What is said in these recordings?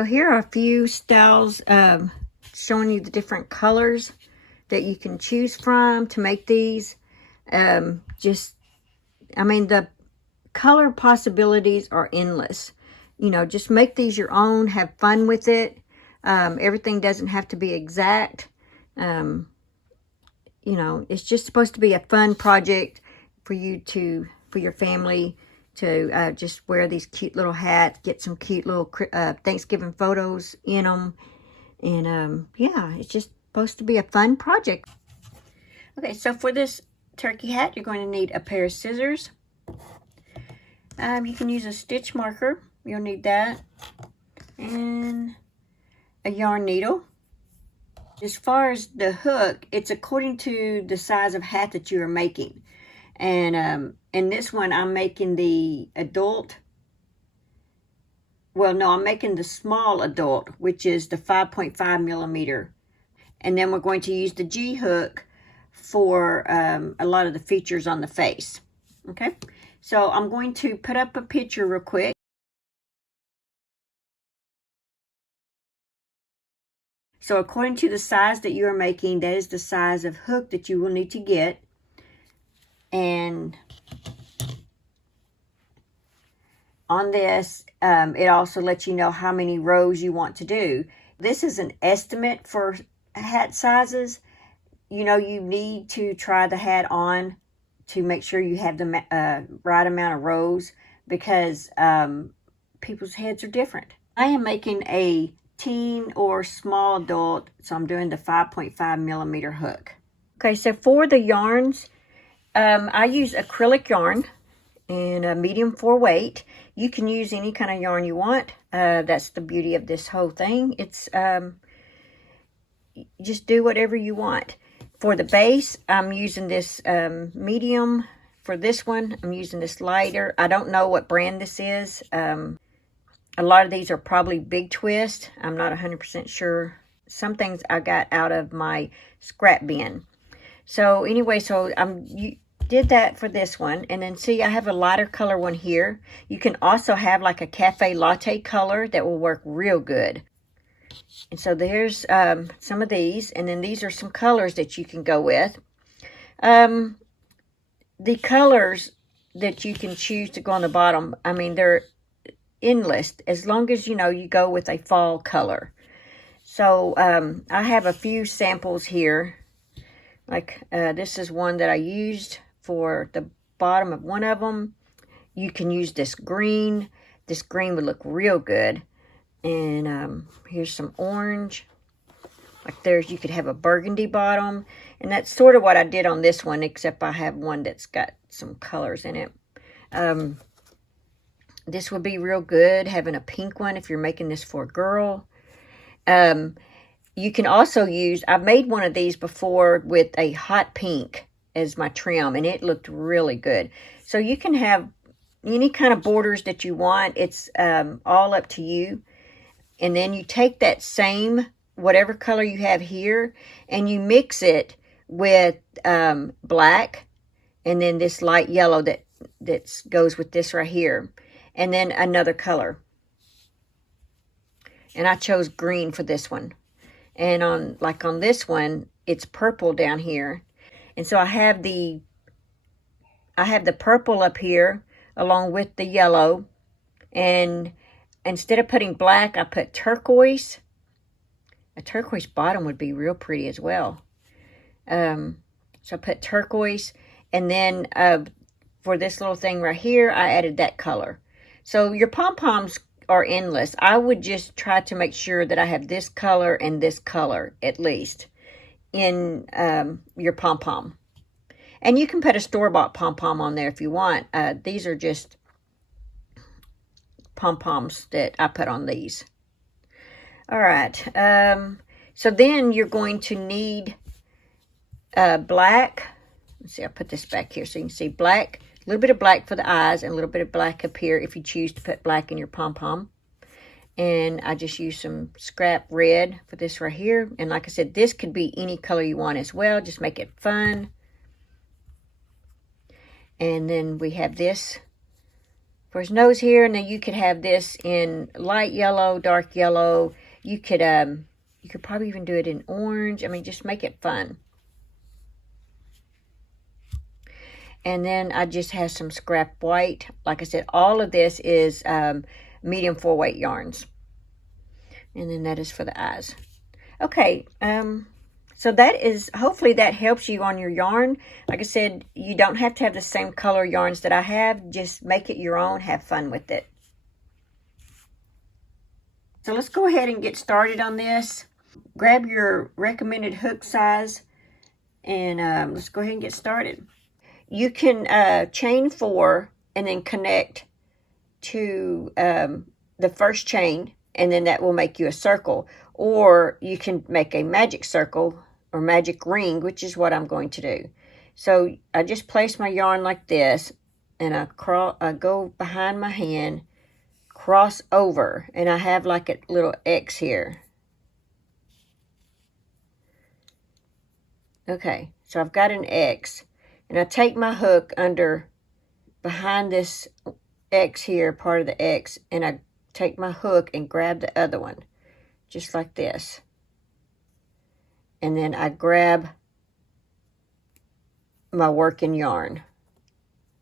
So here are a few styles showing you the different colors that you can choose from to make these. I mean, the color possibilities are endless. You know, just make these your own, have fun with it. Everything doesn't have to be exact. You know, it's just supposed to be a fun project for you to, for your family to just wear these cute little hats, get some cute little Thanksgiving photos in them. And yeah, it's just supposed to be a fun project. Okay, so for this turkey hat, you're going to need a pair of scissors. You can use a stitch marker. You'll need that. And a yarn needle. As far as the hook, it's according to the size of hat that you are making. And in this one, I'm making the adult. Well, no, I'm making the small adult, which is the 5.5 millimeter. And then we're going to use the G hook for a lot of the features on the face. Okay, so I'm going to put up a picture real quick. So according to the size that you are making, that is the size of hook that you will need to get. And on this, it also lets you know how many rows you want to do. This is an estimate for hat sizes. You know, you need to try the hat on to make sure you have the right amount of rows, because people's heads are different. I am making a teen or small adult, so I'm doing the 5.5 millimeter hook. Okay, so for the yarns, I use acrylic yarn and a medium 4 weight. You can use any kind of yarn you want. That's the beauty of this whole thing. It's just do whatever you want. For the base, I'm using this medium. For this one, I'm using this lighter. I don't know what brand this is. A lot of these are probably Big Twist. I'm not 100% sure. Some things I got out of my scrap bin. So anyway, so you did that for this one. And then see, I have a lighter color one here. You can also have like a cafe latte color that will work real good. And so there's some of these. And then these are some colors that you can go with. The colors that you can choose to go on the bottom, I mean, they're endless, as long as, you know, you go with a fall color. So I have a few samples here. Like this is one that I used for the bottom of one of them. You can use this green. This green would look real good. And here's some orange. Like there's, you could have a burgundy bottom. And that's sort of what I did on this one, except I have one that's got some colors in it. This would be real good, having a pink one if you're making this for a girl. You can also use, I've made one of these before with a hot pink as my trim, and it looked really good. So you can have any kind of borders that you want. It's all up to you. And then you take that same, whatever color you have here, and you mix it with black, and then this light yellow that goes with this right here. And then another color. And I chose green for this one. And on this one, it's purple down here. And so I have the purple up here along with the yellow. And instead of putting black, I put turquoise. A turquoise bottom would be real pretty as well. So I put turquoise. And then for this little thing right here, I added that color. So your pom-poms are endless. I would just try to make sure that I have this color and this color at least in your pom-pom. And you can put a store-bought pom-pom on there if you want. These are just pom-poms that I put on these. All right. So then you're going to need black. Let's see, I'll put this back here so you can see black. A little bit of black for the eyes and a little bit of black up here if you choose to put black in your pom-pom. And I just use some scrap red for this right here. And like I said, this could be any color you want as well. Just make it fun. And then we have this for his nose here. And then you could have this in light yellow, dark yellow. You could probably even do it in orange. I mean, just make it fun. And then I just have some scrap white. Like I said, all of this is medium 4-weight yarns. And then that is for the eyes. Okay, so that is, hopefully that helps you on your yarn. Like I said, you don't have to have the same color yarns that I have. Just make it your own. Have fun with it. So let's go ahead and get started on this. Grab your recommended hook size. And let's go ahead and get started. You can chain 4 and then connect to the first chain, and then that will make you a circle. Or you can make a magic circle or magic ring, which is what I'm going to do. So I just place my yarn like this, and I go behind my hand, cross over, and I have like a little X here. Okay, so I've got an X. And I take my hook under behind this X here, part of the X, and I take my hook and grab the other one, just like this. And then I grab my working yarn.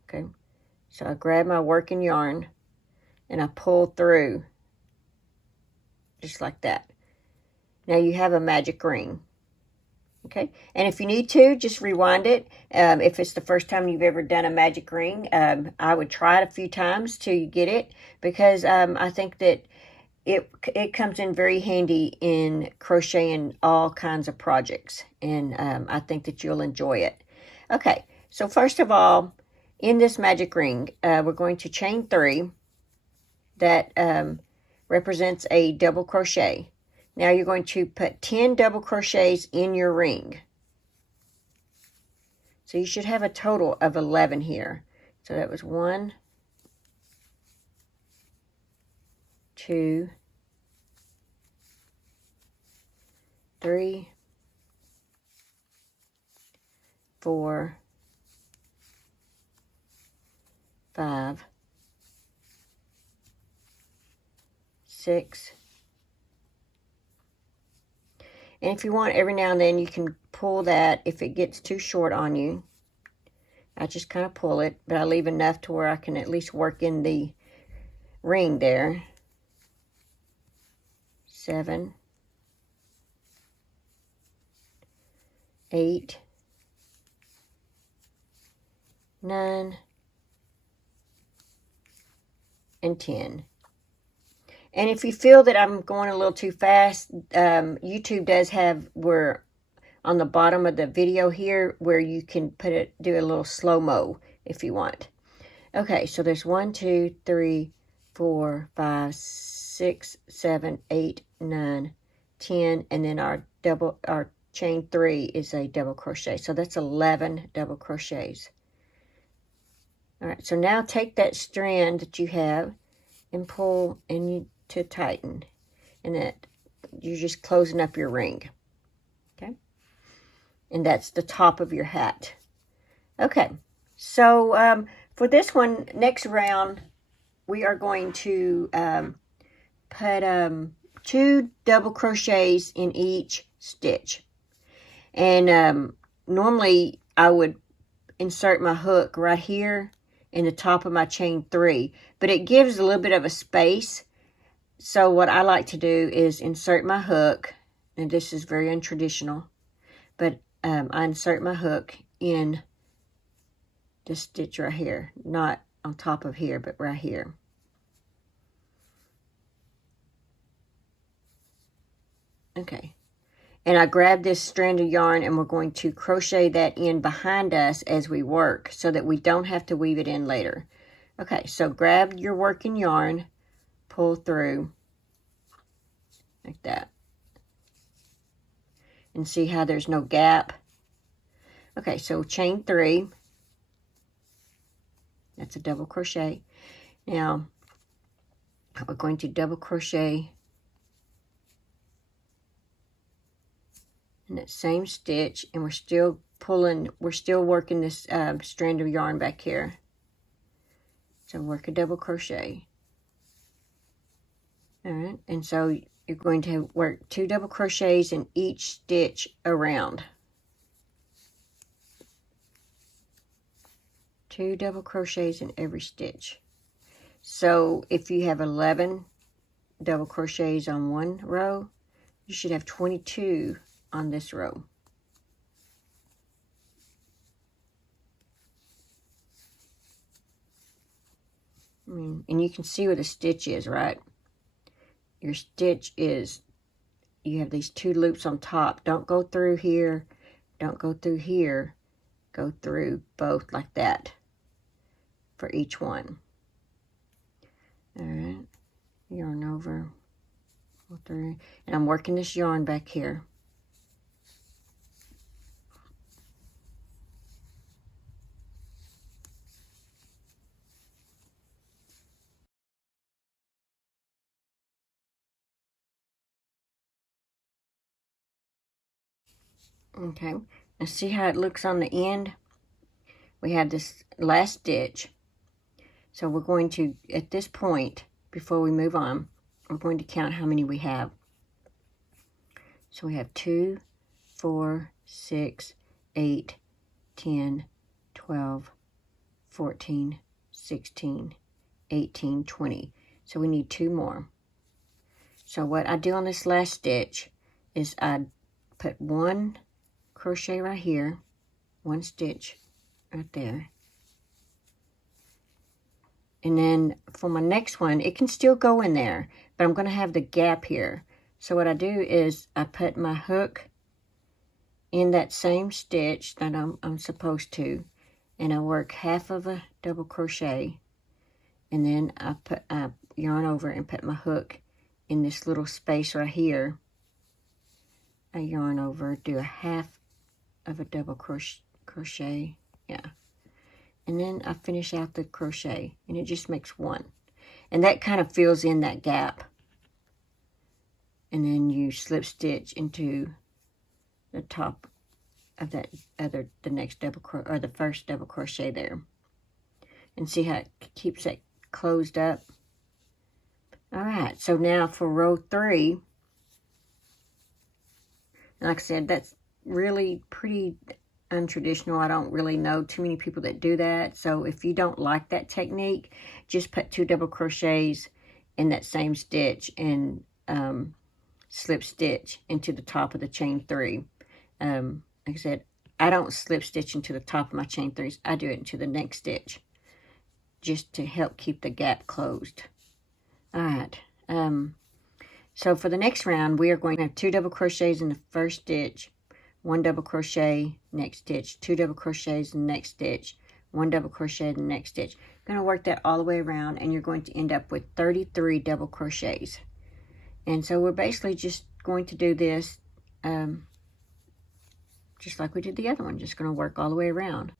Okay, so I grab my working yarn and I pull through, just like that. Now you have a magic ring. Okay, and if you need to, just rewind it. If it's the first time you've ever done a magic ring, I would try it a few times till you get it, because I think that it comes in very handy in crocheting all kinds of projects, and I think that you'll enjoy it. Okay, so first of all, in this magic ring, we're going to chain 3. That represents a double crochet. Now you're going to put 10 double crochets in your ring. So you should have a total of 11 here. So that was 1, 2, 3, 4, 5, 6. And if you want, every now and then you can pull that if it gets too short on you. I just kind of pull it, but I leave enough to where I can at least work in the ring there. 7, 8, 9, and 10. And if you feel that I'm going a little too fast, YouTube does have where on the bottom of the video here where you can do a little slow-mo if you want. Okay, so there's 1, 2, 3, 4, 5, 6, 7, 8, 9, 10, and then our chain 3 is a double crochet. So that's 11 double crochets. All right, so now take that strand that you have and pull to tighten, and that you're just closing up your ring. Okay, and that's the top of your hat. Okay, so for this one, next round we are going to put 2 double crochets in each stitch. And normally I would insert my hook right here in the top of my chain 3, but it gives a little bit of a space. So what I like to do is insert my hook, and this is very untraditional, but I insert my hook in this stitch right here, not on top of here, but right here. Okay, and I grab this strand of yarn, and we're going to crochet that in behind us as we work so that we don't have to weave it in later. Okay, so grab your working yarn, pull through like that, and see how there's no gap. Okay, so chain 3, that's a double crochet. Now we're going to double crochet in that same stitch, and we're still working this strand of yarn back here. So work a double crochet. All right, and so you're going to work 2 double crochets in each stitch around. 2 double crochets in every stitch. So if you have 11 double crochets on one row, you should have 22 on this row. And you can see where the stitch is, right? Your stitch is, you have these 2 loops on top. Don't go through here. Don't go through here. Go through both like that for each one. All right. Yarn over. Go through. And I'm working this yarn back here. Okay, now see how it looks on the end? We have this last stitch. So we're going to, at this point, before we move on, we're going to count how many we have. So we have 2, 4, 6, 8, 10, 12, 14, 16, 18, 20. So we need 2 more. So what I do on this last stitch is I put 1 crochet right here, 1 stitch right there, and then for my next one, it can still go in there, but I'm going to have the gap here. So what I do is I put my hook in that same stitch that I'm supposed to, and I work half of a double crochet, and then I yarn over and put my hook in this little space right here. I yarn over, do a half of a double crochet, yeah, and then I finish out the crochet, and it just makes 1, and that kind of fills in that gap. And then you slip stitch into the top of that the next double crochet, or the first double crochet there, and see how it keeps it closed up. All right, so now for row 3, like I said, that's really pretty untraditional. I don't really know too many people that do that. So if you don't like that technique, just put 2 double crochets in that same stitch and slip stitch into the top of the chain 3. Like I said, I don't slip stitch into the top of my chain 3s. I do it into the next stitch just to help keep the gap closed. All right. So for the next round, we are going to have 2 double crochets in the first stitch, 1 double crochet, next stitch, 2 double crochets in the next stitch, 1 double crochet in the next stitch. You're going to work that all the way around, and you're going to end up with 33 double crochets. And so we're basically just going to do this just like we did the other one, just going to work all the way around.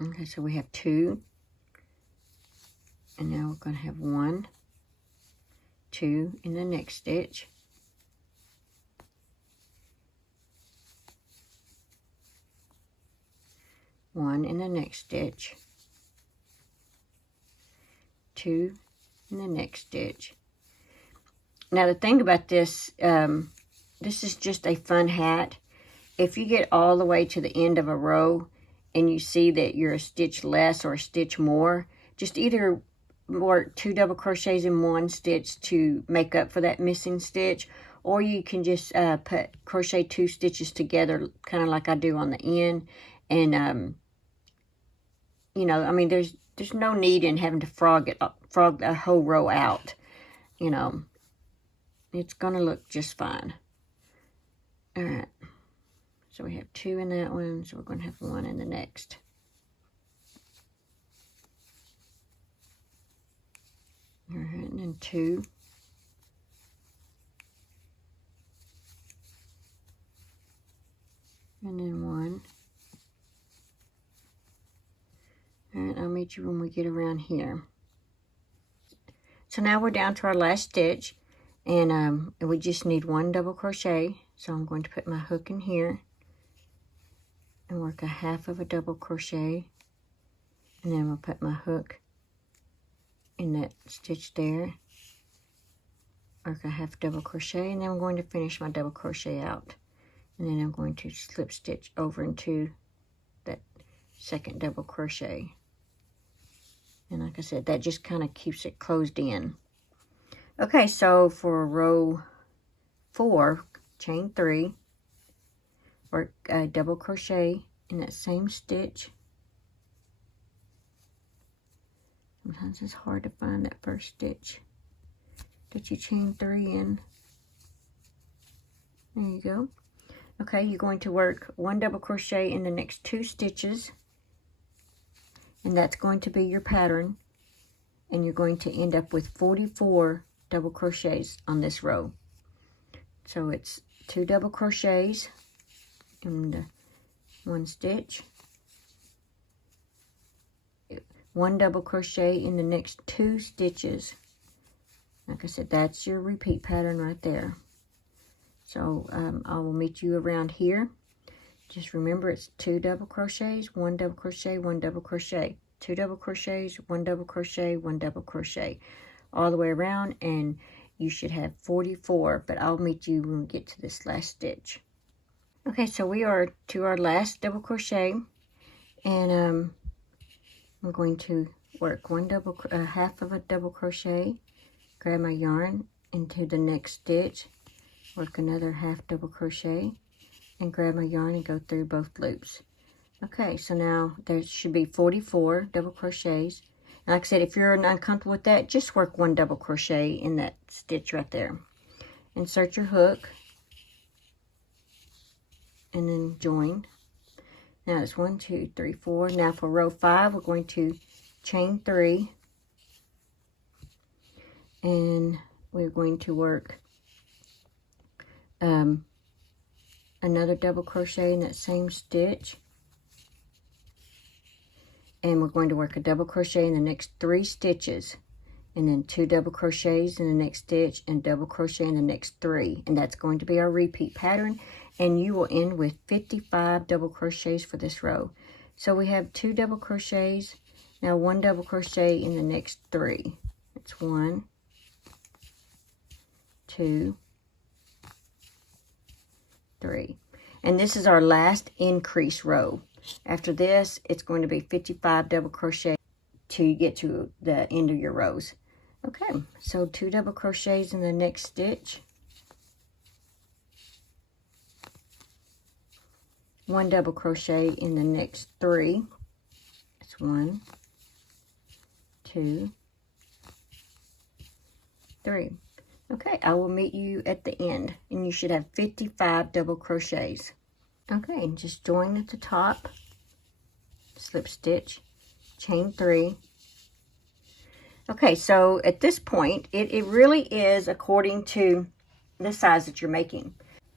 Okay, so we have 2, and now we're going to have 1, 2 in the next stitch, 1 in the next stitch, 2 in the next stitch. Now the thing about this, this is just a fun hat. If you get all the way to the end of a row and you see that you're a stitch less or a stitch more, just either work 2 double crochets in 1 stitch to make up for that missing stitch, or you can just crochet 2 stitches together, kind of like I do on the end. And you know, I mean, there's no need in having to frog a whole row out. You know, it's gonna look just fine. All right, so we have 2 in that one, so we're gonna have 1 in the next. All right, and then 2. And then 1. All right, I'll meet you when we get around here. So now we're down to our last stitch, and we just need 1 double crochet. So I'm going to put my hook in here, and work a half of a double crochet, and then we'll put my hook in that stitch there, work a half double crochet, and then I'm going to finish my double crochet out, and then I'm going to slip stitch over into that second double crochet. And like I said, that just kind of keeps it closed in. Okay, so for row 4, chain 3, work a double crochet in that same stitch. Sometimes it's hard to find that first stitch that you chain 3 in. There you go. Okay, you're going to work 1 double crochet in the next 2 stitches, and that's going to be your pattern, and you're going to end up with 44 double crochets on this row. So it's 2 double crochets in the 1 stitch, 1 double crochet in the next 2 stitches. Like I said, that's your repeat pattern right there. So I will meet you around here. Just remember, it's 2 double crochets, 1 double crochet, 1 double crochet, 2 double crochets, 1 double crochet, 1 double crochet, all the way around, and you should have 44, but I'll meet you when we get to this last stitch. Okay, so we are to our last double crochet, and I'm going to work half of a double crochet, grab my yarn into the next stitch, work another half double crochet, and grab my yarn and go through both loops. Okay, so now there should be 44 double crochets. And like I said, if you're uncomfortable with that, just work 1 double crochet in that stitch right there. Insert your hook, and then join. Now it's 1, 2, 3, 4. Now for row 5, we're going to chain 3, and we're going to work another double crochet in that same stitch, and we're going to work a double crochet in the next 3 stitches, and then 2 double crochets in the next stitch, and double crochet in the next 3, and that's going to be our repeat pattern, and you will end with 55 double crochets for this row. So we have 2 double crochets, now 1 double crochet in the next 3. It's 1, 2, 3, and this is our last increase row. After this, it's going to be 55 double crochet till you get to the end of your rows. Okay, so 2 double crochets in the next stitch, 1 double crochet in the next 3. It's 1, 2, 3. Okay, I will meet you at the end, and you should have 55 double crochets. Okay, and just join at the top, slip stitch, chain 3. Okay, so at this point, it really is according to the size that you're making.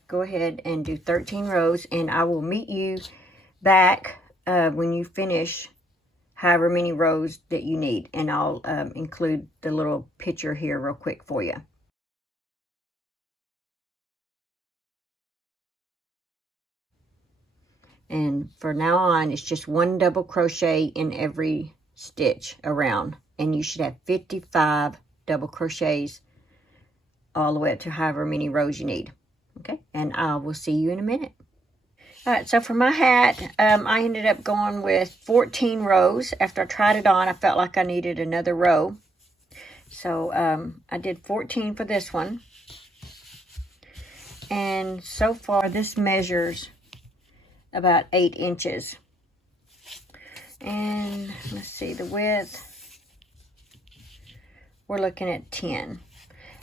Go ahead and do 13 rows, and I will meet you back when you finish however many rows that you need, and I'll include the little picture here real quick for you. And for now on, it's just 1 double crochet in every stitch around, and you should have 55 double crochets all the way up to however many rows you need. Okay, and I will see you in a minute. All right, so for my hat, I ended up going with 14 rows. After I tried it on, I felt like I needed another row. So I did 14 for this one. And so far, this measures about 8 inches. And let's see, the width, we're looking at 10.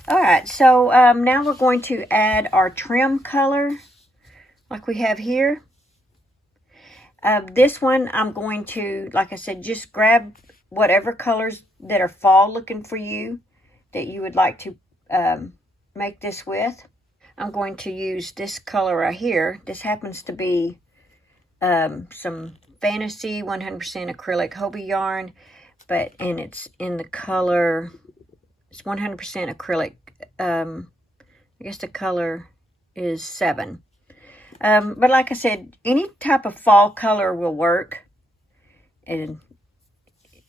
All right, so now we're going to add our trim color like we have here. This one, I'm going to, like I said, just grab whatever colors that are fall looking for you that you would like to make this with. I'm going to use this color right here. This happens to be some Fantasy 100% acrylic Hobie yarn, and it's in the color, it's 100% acrylic. I guess the color is 7. But like I said, any type of fall color will work. And,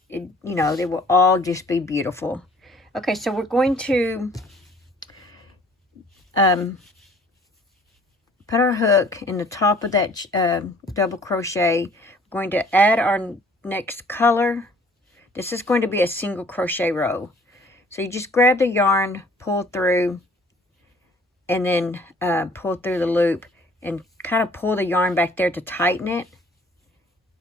you know, they will all just be beautiful. Okay, so we're going to put our hook in the top of that double crochet. We're going to add our next color. This is going to be a single crochet row. So you just grab the yarn, pull through, and then pull through the loop and kind of pull the yarn back there to tighten it,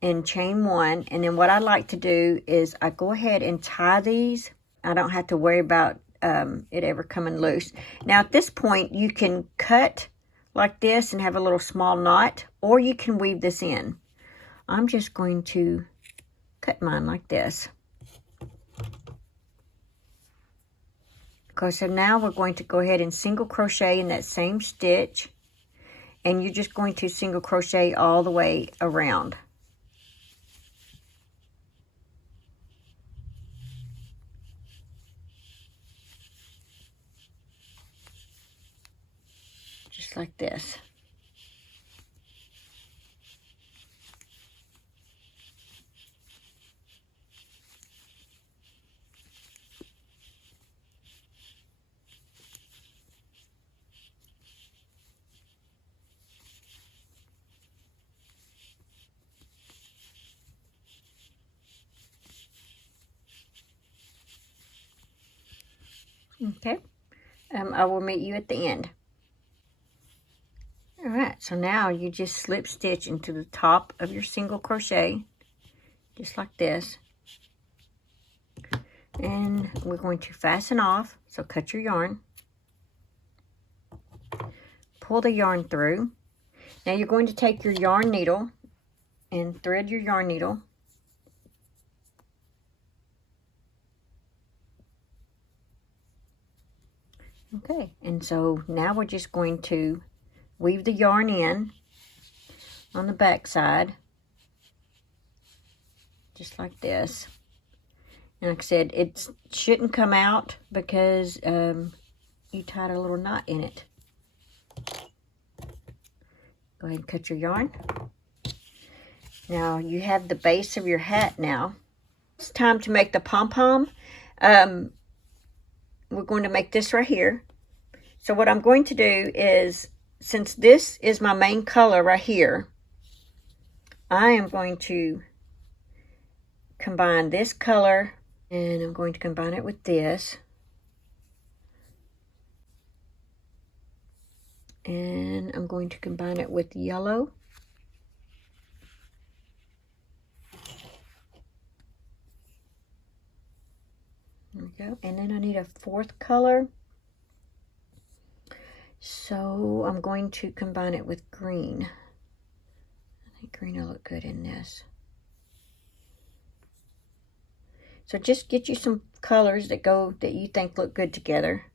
and chain one. And then what I like to do is I go ahead and tie these. I don't have to worry about it ever coming loose. Now at this point you can cut like this and have a little small knot, or you can weave this in. I'm just going to cut mine like this. Okay, so now we're going to go ahead and single crochet in that same stitch, and you're just going to single crochet all the way around. Just like this. Okay, I will meet you at the end. All right, so now you just slip stitch into the top of your single crochet, just like this. And we're going to fasten off, so cut your yarn. Pull the yarn through. Now you're going to take your yarn needle and thread your yarn needle. Okay, and so now we're just going to weave the yarn in on the back side, just like this. And like I said, it shouldn't come out because you tied a little knot in it. Go ahead and cut your yarn. Now you have the base of your hat now. It's time to make the pom-pom. We're going to make this right here. So what I'm going to do is, since this is my main color right here, I am going to combine this color, and I'm going to combine it with this. And I'm going to combine it with yellow. There we go. And then I need a fourth color. So I'm going to combine it with green. I think green will look good in this. So just get you some colors that you think look good together,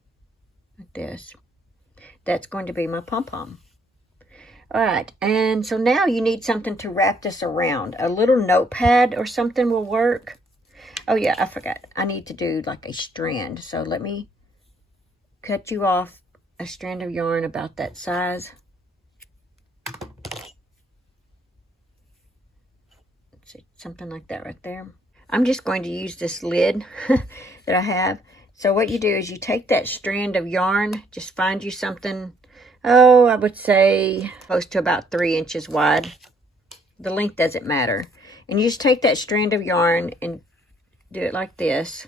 like this. That's going to be my pom-pom. All right, and so now you need something to wrap this around. A little notepad or something will work. Oh yeah, I forgot. I need to do like a strand. So let me cut you off a strand of yarn about that size. Let's see, something like that right there. I'm just going to use this lid that I have. So what you do is you take that strand of yarn, just find you something, oh, I would say close to about 3 inches wide. The length doesn't matter. And you just take that strand of yarn and do it like this.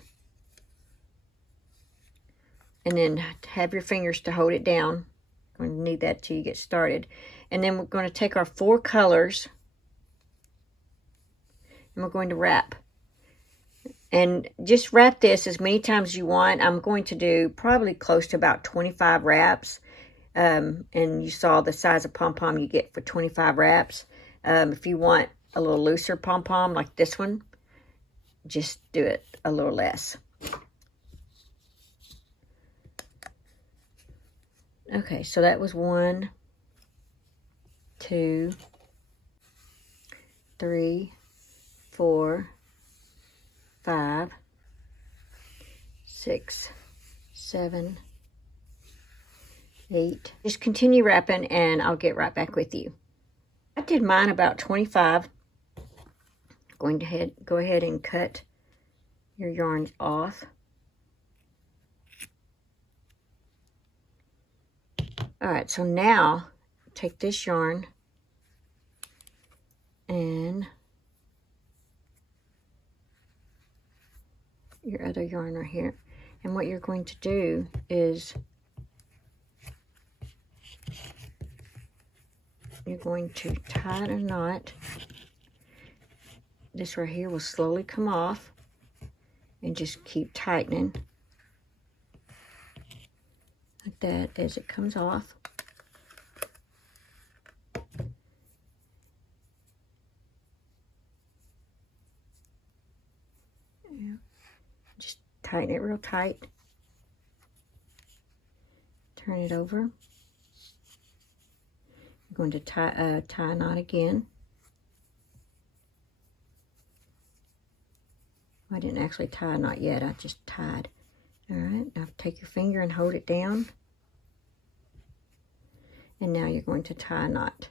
And then have your fingers to hold it down. I'm going to need that till you get started. And then we're going to take our 4 colors and we're going to wrap. And just wrap this as many times as you want. I'm going to do probably close to about 25 wraps. And you saw the size of pom-pom you get for 25 wraps. If you want a little looser pom-pom like this one, just do it a little less. Okay, so that was 1, 2, 3, 4, 5, 6, 7, 8. Just continue wrapping and I'll get right back with you. I did mine about 25. Going to go ahead and cut your yarns off. Alright, so now take this yarn and your other yarn right here. And what you're going to do is you're going to tie a knot. This right here will slowly come off and just keep tightening like that as it comes off. Yeah. Just tighten it real tight. Turn it over. You're going to tie a knot again. I didn't actually tie a knot yet, I just tied. Alright, now take your finger and hold it down. And now you're going to tie a knot.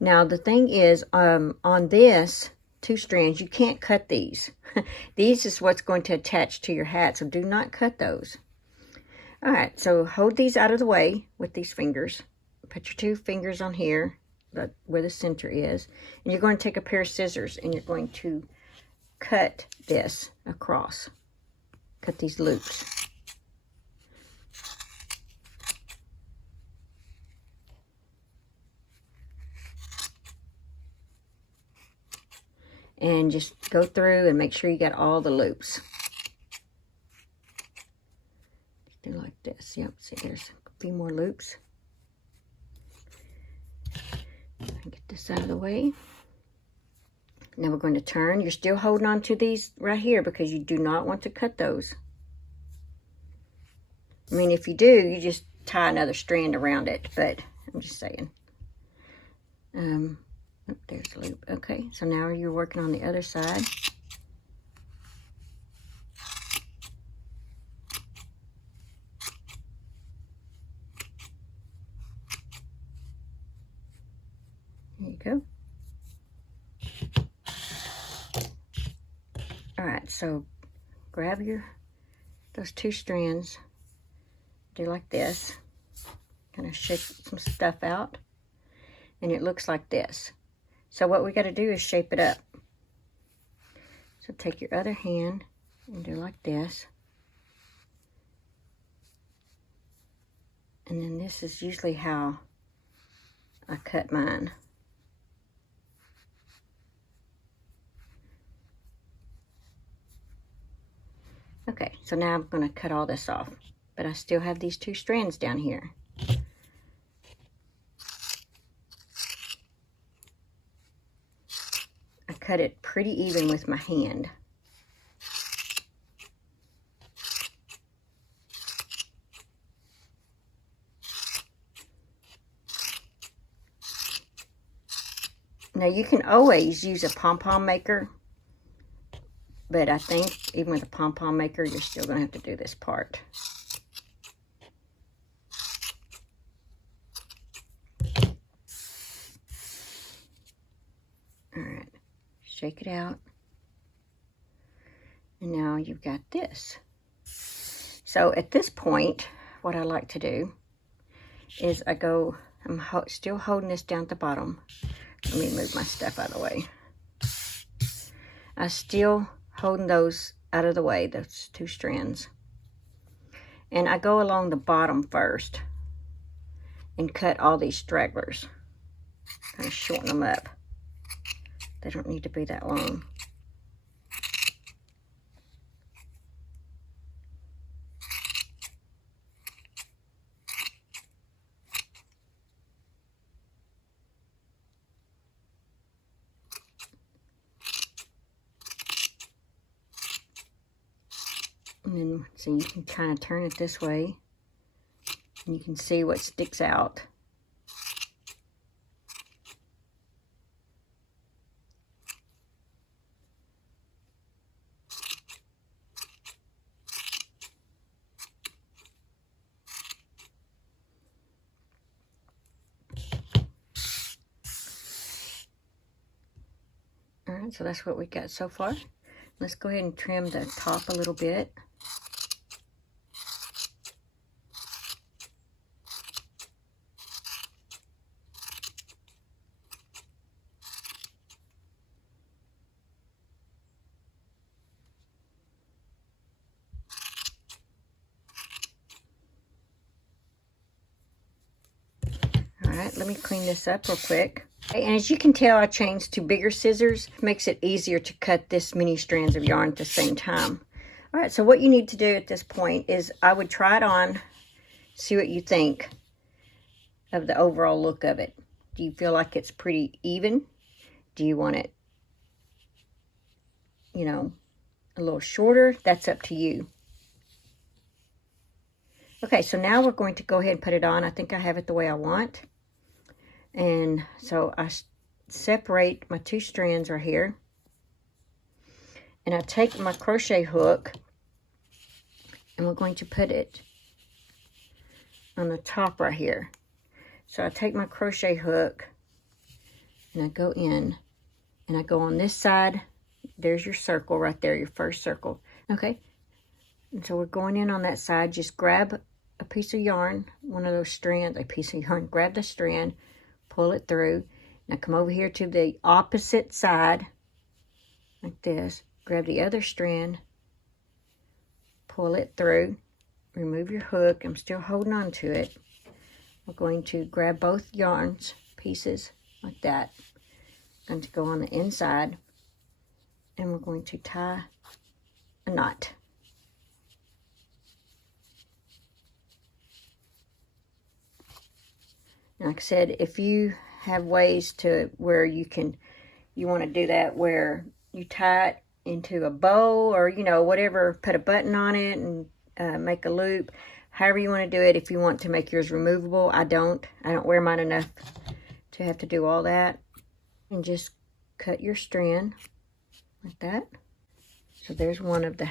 Now the thing is, on this 2 strands, you can't cut these. These is what's going to attach to your hat, so do not cut those. Alright, so hold these out of the way with these fingers. Put your 2 fingers on here, where the center is, and you're going to take a pair of scissors and you're going to cut this across. Cut these loops. And just go through and make sure you got all the loops. Do like this. Yep, see there's a few more loops. Get this out of the way. Now we're going to turn. You're still holding on to these right here because you do not want to cut those. I mean, if you do, you just tie another strand around it, but I'm just saying. Oh, there's the loop. Okay, so now you're working on the other side. There you go. All right, so grab those 2 strands, do like this, kind of shake some stuff out, and it looks like this. So what we got to do is shape it up. So take your other hand and do like this. And then this is usually how I cut mine. Okay, so now I'm going to cut all this off, but I still have these 2 strands down here. I cut it pretty even with my hand. Now you can always use a pom-pom maker, but I think even with a pom-pom maker, you're still going to have to do this part. All right, shake it out. And now you've got this. So at this point, what I like to do is I'm still holding this down at the bottom. Let me move my stuff out of the way. I still holding those out of the way, those 2 strands. And I go along the bottom first and cut all these stragglers. Kind of shorten them up. They don't need to be that long. And then, so you can kind of turn it this way, and you can see what sticks out. All right, so that's what we got so far. Let's go ahead and trim the top a little bit. All right, let me clean this up real quick. And as you can tell, I changed to bigger scissors. It makes it easier to cut this many strands of yarn at the same time. All right, so what you need to do at this point is I would try it on, see what you think of the overall look of it. Do you feel like it's pretty even? Do you want it, you know, a little shorter? That's up to you. Okay, so now we're going to go ahead and put it on. I think I have it the way I want. And so I separate my two strands right here. And I take my crochet hook and we're going to put it on the top right here. So I take my crochet hook and I go in and I go on this side. There's your circle right there, your first circle. Okay, and so we're going in on that side. Just grab a piece of yarn, one of those strands, a piece of yarn, grab the strand, pull it through. Now come over here to the opposite side, like this. Grab the other strand, pull it through, remove your hook. I'm still holding on to it. We're going to grab both yarns, pieces, like that. I'm going to go on the inside, and we're going to tie a knot. Like I said, if you have ways to where you want to do that, where you tie it into a bow or, you know, whatever, put a button on it and make a loop, however you want to do it. If you want to make yours removable, I don't wear mine enough to have to do all that. And just cut your strand like that. So there's one of the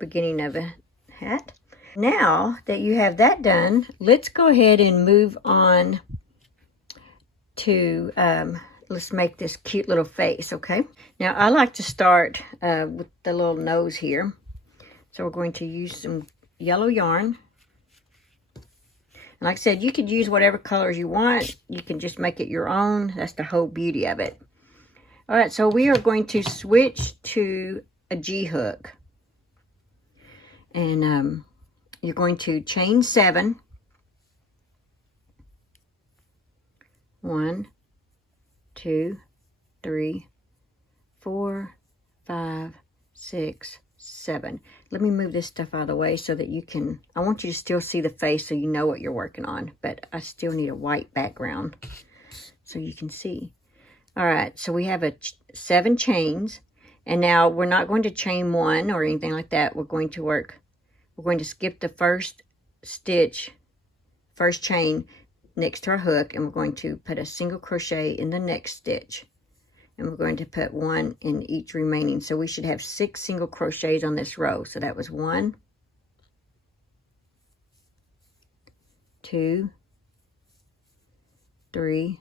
beginning of a hat. Now that you have that done, let's go ahead and move on to, let's make this cute little face, okay? Now, I like to start with the little nose here. So we're going to use some yellow yarn. And like I said, you could use whatever colors you want. You can just make it your own. That's the whole beauty of it. All right, so we are going to switch to a G hook. And you're going to chain 7. 1, 2, 3, 4, 5, 6, 7. Let me move this stuff out of the way so that you can, I want you to still see the face so you know what you're working on, but I still need a white background so you can see. All right, so we have 7 chains, and now we're not going to chain 1 or anything like that. We're going to skip the first stitch, first chain next to our hook, and we're going to put a single crochet in the next stitch, and we're going to put 1 in each remaining. So we should have 6 single crochets on this row. So that was 1, 2, 3,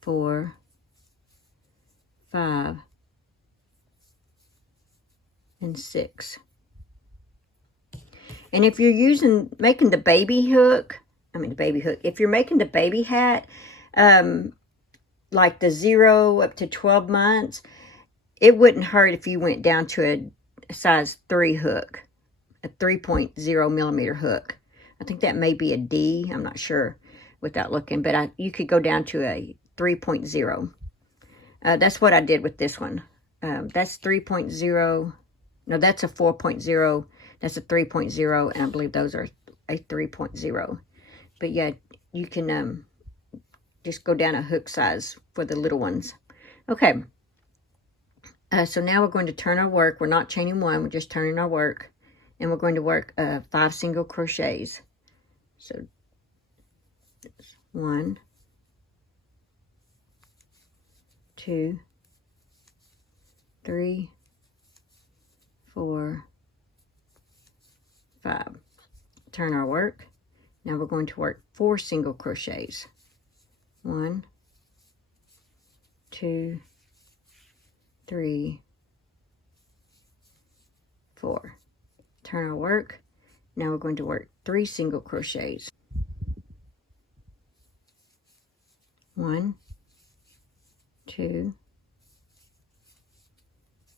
4, 5, and 6. And if you're making the baby hook, if you're making the baby hat, like the 0 up to 12 months, it wouldn't hurt if you went down to a size 3 hook, a 3.0 millimeter hook. I think that may be a D, I'm not sure without looking, but you could go down to a 3.0. That's what I did with this one. That's 3.0, no, that's a 4.0. That's a 3.0, and I believe those are a 3.0. But yeah, you can just go down a hook size for the little ones. Okay, so now we're going to turn our work. We're not chaining 1, we're just turning our work. And we're going to work 5 single crochets. So 1, 2, 3, 4, 5. Turn our work. Now we're going to work 4 single crochets. 1, 2, 3, 4. Turn our work. Now we're going to work 3 single crochets. 1, 2,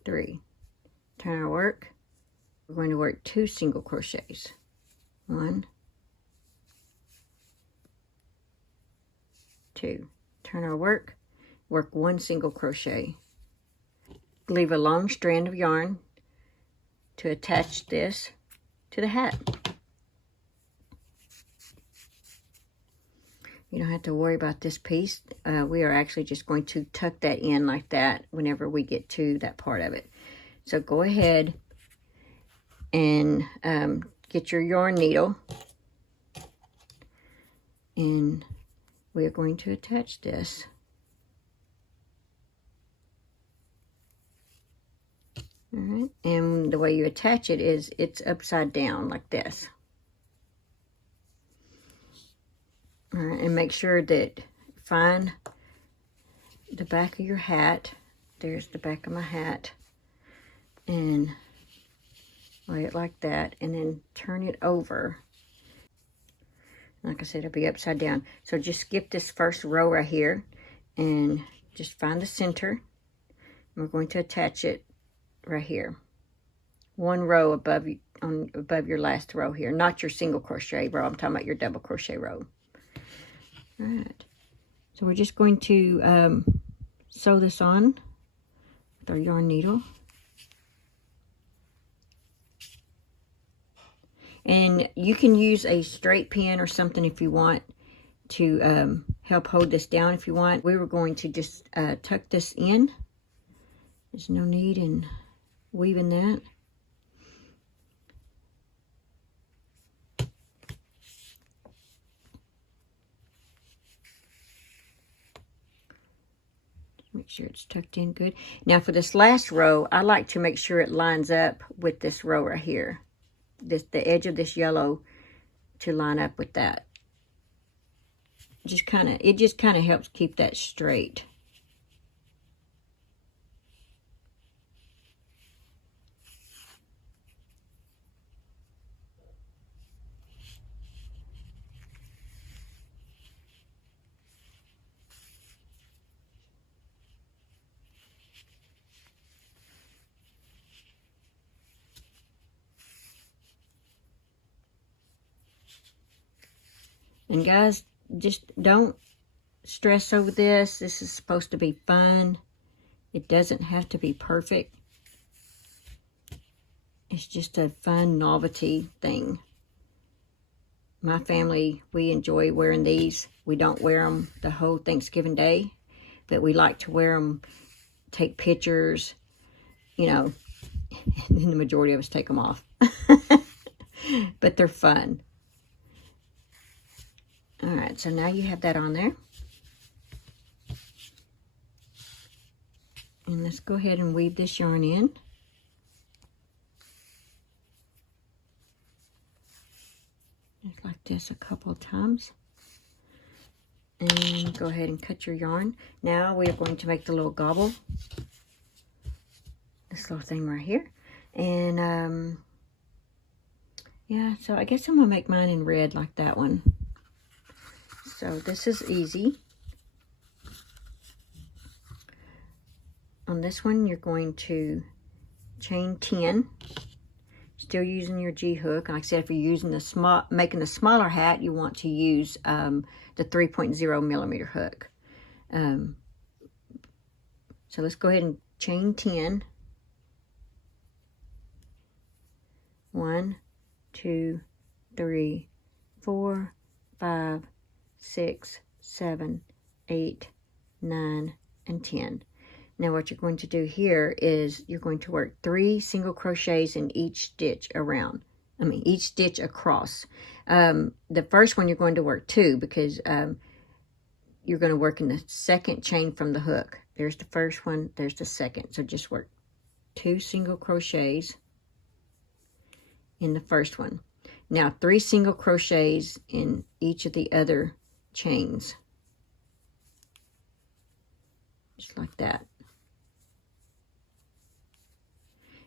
3. Turn our work. We're going to work 2 single crochets. 1, 2. Turn our work. Work 1 single crochet. Leave a long strand of yarn to attach this to the hat. You don't have to worry about this piece. We are actually just going to tuck that in like that whenever we get to that part of it. So go ahead and get your yarn needle, and we are going to attach this. All right, and the way you attach it is it's upside down like this. All right, and make sure that find the back of your hat. There's the back of my hat, and lay it like that, and then turn it over. Like I said, it'll be upside down. So just skip this first row right here and just find the center. We're going to attach it right here. 1 row above your last row here, not your single crochet row. I'm talking about your double crochet row. All right. So we're just going to sew this on with our yarn needle. And you can use a straight pin or something if you want to help hold this down if you want. We were going to just tuck this in. There's no need in weaving that. Make sure it's tucked in good. Now for this last row, I like to make sure it lines up with this row right here. The edge of this yellow to line up with that. It just kind of helps keep that straight. And guys, just don't stress over this. This is supposed to be fun. It doesn't have to be perfect. It's just a fun novelty thing. My family, we enjoy wearing these. We don't wear them the whole Thanksgiving day, but we like to wear them, take pictures, you know, and then the majority of us take them off. But they're fun. All right, so now you have that on there. And let's go ahead and weave this yarn in. Just like this a couple of times. And go ahead and cut your yarn. Now we are going to make the little gobble. This little thing right here. And yeah, so I guess I'm gonna make mine in red like that one. So this is easy. On this one, you're going to chain 10, still using your G hook. Like I said, if you're using making the smaller hat, you want to use the 3.0 millimeter hook. So let's go ahead and chain 10. 1, 2, 3, 4, 5, 6, 7, 8, 9, and 10. Now what you're going to do here is you're going to work 3 single crochets in each stitch around. Each stitch across. The first one you're going to work 2 because you're going to work in the second chain from the hook. There's the first one, there's the second. So just work 2 single crochets in the first one. Now 3 single crochets in each of the other chains. just like that.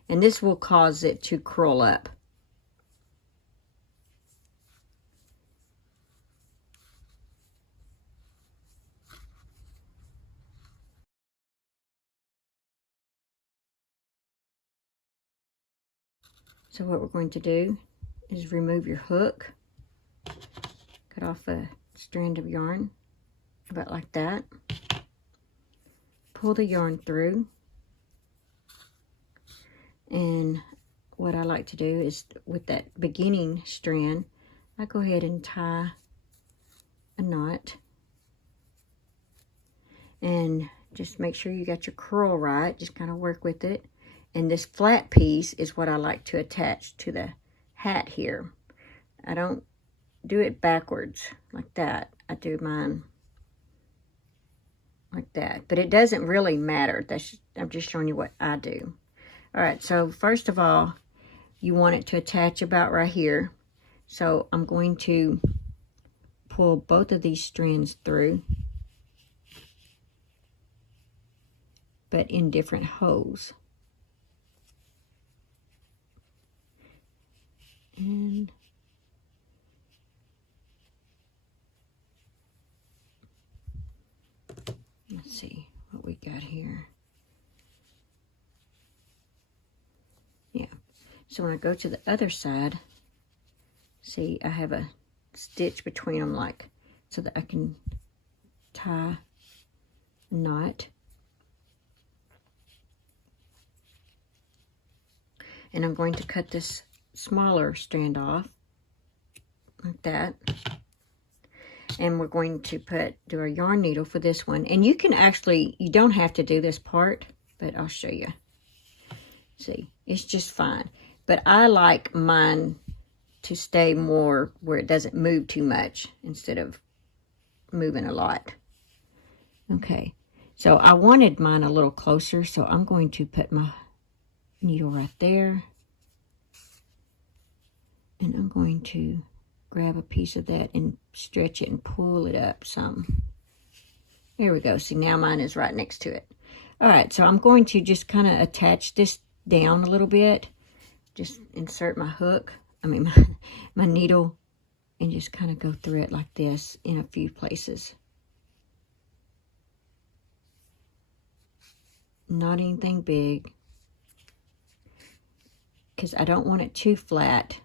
And this will cause it to curl up. So what we're going to do is remove your hook, cut off a strand of yarn, about like that. Pull the yarn through. And what I like to do is with that beginning strand, I go ahead and tie a knot. And just make sure you got your curl right. Just kind of work with it. And this flat piece is what I like to attach to the hat here. I don't do it backwards like that. I do mine like that. But it doesn't really matter. I'm just showing you what I do. All right, so first of all, you want it to attach about right here. So I'm going to pull both of these strands through, but in different holes. And let's see what we got here. Yeah, so when I go to the other side, see, I have a stitch between them, like, so that I can tie a knot. And I'm going to cut this smaller strand off like that. And we're going to do our yarn needle for this one. And you can actually, you don't have to do this part, but I'll show you. See, it's just fine. But I like mine to stay more where it doesn't move too much instead of moving a lot. Okay, so I wanted mine a little closer, so I'm going to put my needle right there. And I'm going to grab a piece of that and stretch it and pull it up some. There we go. See, now mine is right next to it. All right, so I'm going to just kind of attach this down a little bit. Just insert my hook, my needle, and just kind of go through it like this in a few places. Not anything big, because I don't want it too flat.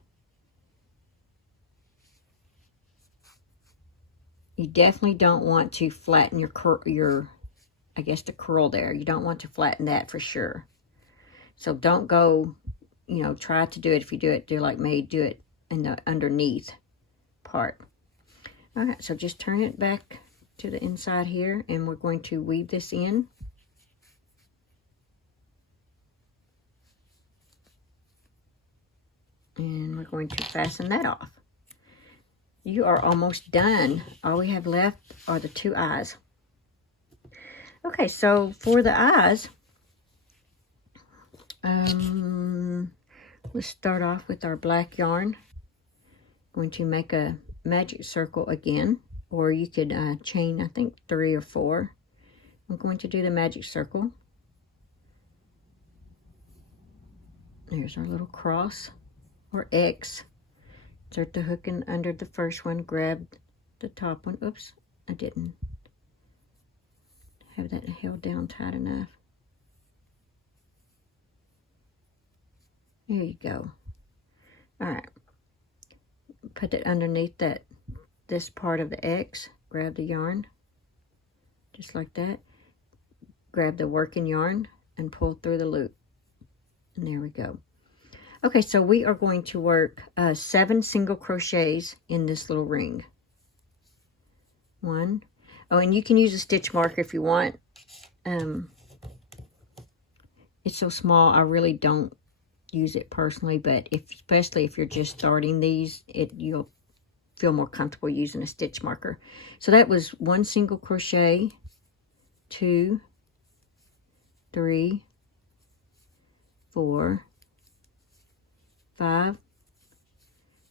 You definitely don't want to flatten your I guess the curl there. You don't want to flatten that for sure. So don't go, try to do it. If you do like me, do it in the underneath part. All right, so just turn it back to the inside here, and we're going to weave this in. And we're going to fasten that off. You are almost done. All we have left are the two eyes. Okay, so for the eyes, let's start off with our black yarn. Going to make a magic circle again, or you could chain, I think, 3 or 4. I'm going to do the magic circle. There's our little cross or X. Insert the hook in under the first one, grab the top one. Oops, I didn't have that held down tight enough. There you go. All right, put it underneath this part of the X. Grab the yarn, just like that. Grab the working yarn and pull through the loop. And there we go. Okay, so we are going to work 7 single crochets in this little ring. 1. Oh, and you can use a stitch marker if you want. It's so small, I really don't use it personally, but especially if you're just starting these, you'll feel more comfortable using a stitch marker. So that was 1 single crochet, 2, 3, 4, 5,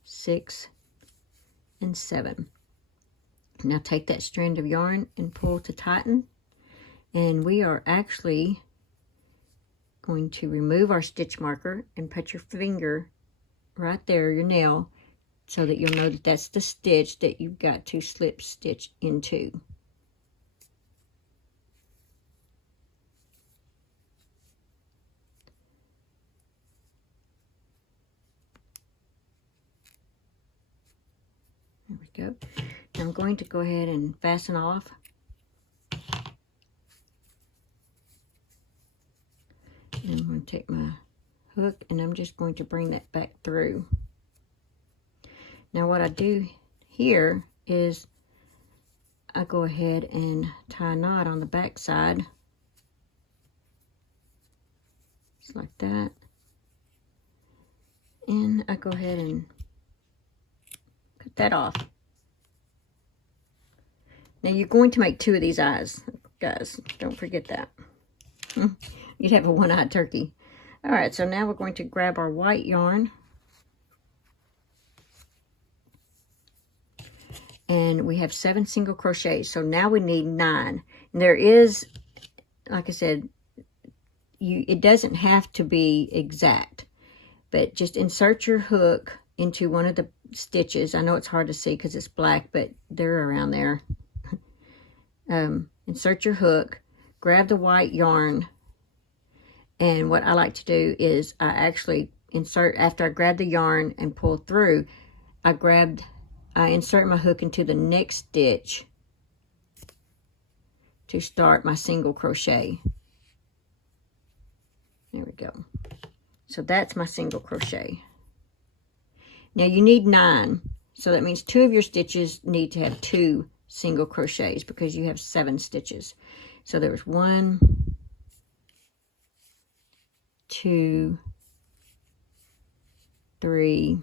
6, and 7. Now take that strand of yarn and pull to tighten, And we are actually going to remove our stitch marker and put your finger right there, your nail, so that you'll know that that's the stitch that you've got to slip stitch into. There we go. Now I'm going to go ahead and fasten off. And I'm going to take my hook and I'm just going to bring that back through. Now what I do here is I go ahead and tie a knot on the back side. Just like that. And I go ahead and cut that off. Now you're going to make 2 of these eyes, guys. Don't forget that. You'd have a one-eyed turkey. All right, so now we're going to grab our white yarn. And we have 7 single crochets, so now we need 9. And there is, like I said, it doesn't have to be exact, but just insert your hook into one of the stitches. I know it's hard to see because it's black, but they're around there. Insert your hook, grab the white yarn, and what I like to do is I actually insert, after I grab the yarn and pull through, I insert my hook into the next stitch to start my single crochet. There we go. So that's my single crochet. Now you need 9, so that means 2 of your stitches need to have 2 single crochets because you have 7 stitches. So there's 1, 2, 3,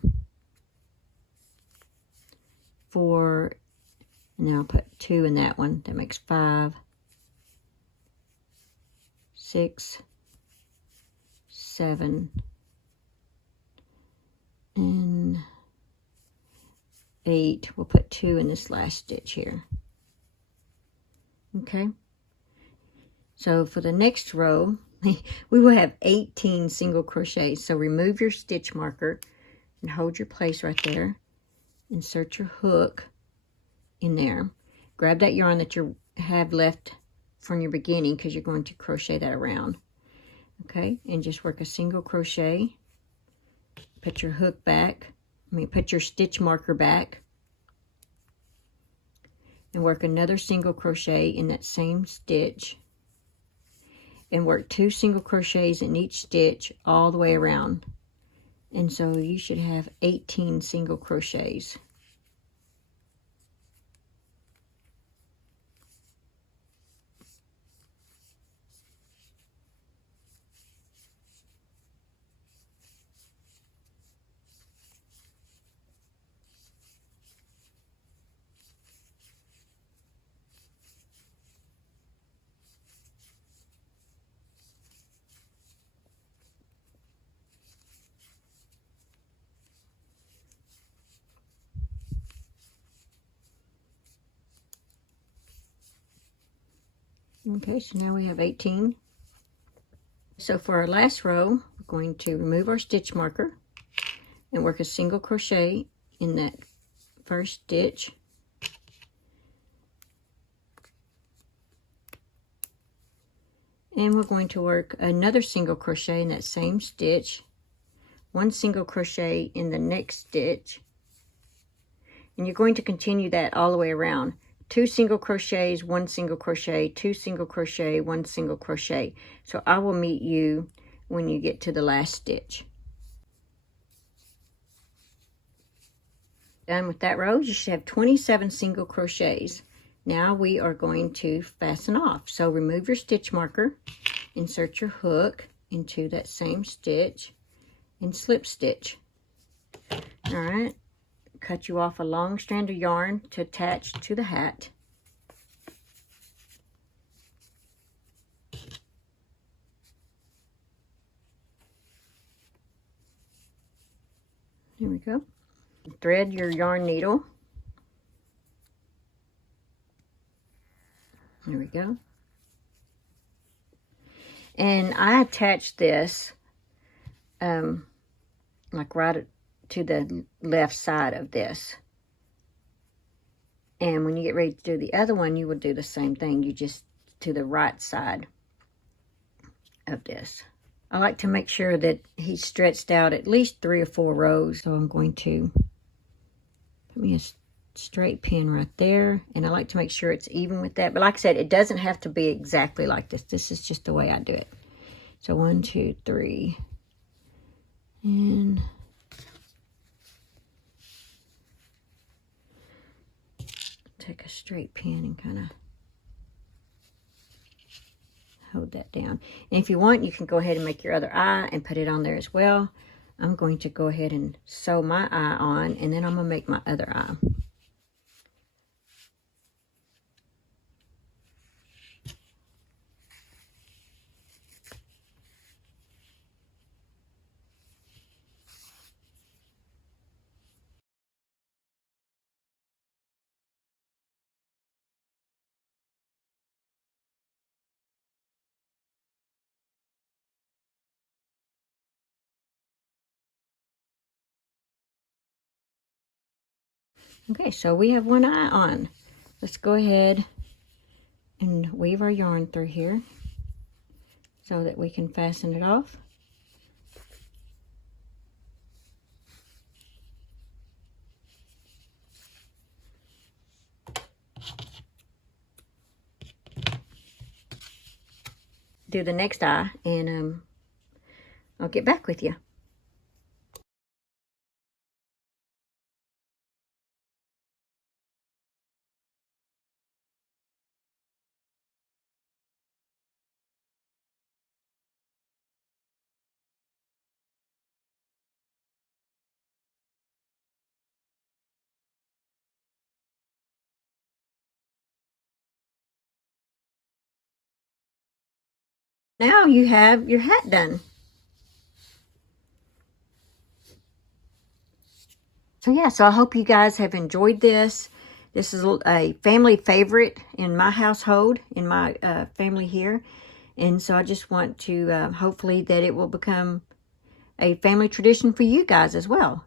4, and then I'll put 2 in that one. That makes 5, 6, 7, and 8. We'll put 2 in this last stitch here. Okay. So for the next row, we will have 18 single crochets. So remove your stitch marker and hold your place right there. Insert your hook in there. Grab that yarn that you have left from your beginning because you're going to crochet that around. Okay, and just work a single crochet. Put your hook back. Put your stitch marker back. And work another single crochet in that same stitch. And work 2 single crochets in each stitch all the way around. And so you should have 18 single crochets. Okay, so now we have 18. So for our last row, we're going to remove our stitch marker and work a single crochet in that first stitch. And we're going to work another single crochet in that same stitch, 1 single crochet in the next stitch, and you're going to continue that all the way around. 2 single crochets, 1 single crochet, 2 single crochet, 1 single crochet. So I will meet you when you get to the last stitch. Done with that row, you should have 27 single crochets. Now we are going to fasten off. So remove your stitch marker, insert your hook into that same stitch, and slip stitch. All right. Cut you off a long strand of yarn to attach to the hat. Here we go. Thread your yarn needle. There we go. And I attached this like right to the left side of this. And when you get ready to do the other one, you would do the same thing. You just to the right side of this. I like to make sure that he's stretched out at least 3 or 4 rows. So I'm going to put me a straight pin right there. And I like to make sure it's even with that. But like I said, it doesn't have to be exactly like this. This is just the way I do it. So 1, 2, 3. And take a straight pin and kind of hold that down. And if you want, you can go ahead and make your other eye and put it on there as well. I'm going to go ahead and sew my eye on, and then I'm going to make my other eye. Okay, so we have one eye on. Let's go ahead and weave our yarn through here so that we can fasten it off. Do the next eye, and I'll get back with you. Now you have your hat done. So yeah, so I hope you guys have enjoyed this. This is a family favorite in my household, in my family here. And so I just want to hopefully that it will become a family tradition for you guys as well.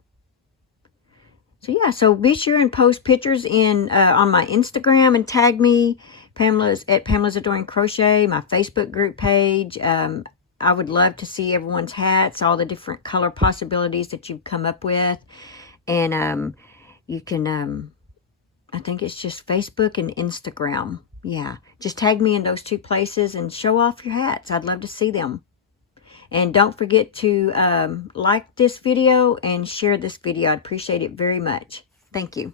So yeah, so be sure and post pictures in on my Instagram and tag me, Pamela's Adoring Crochet, my Facebook group page. I would love to see everyone's hats, all the different color possibilities that you've come up with. And you can, I think it's just Facebook and Instagram. Yeah, just tag me in those 2 places and show off your hats. I'd love to see them. And don't forget to like this video and share this video. I'd appreciate it very much. Thank you.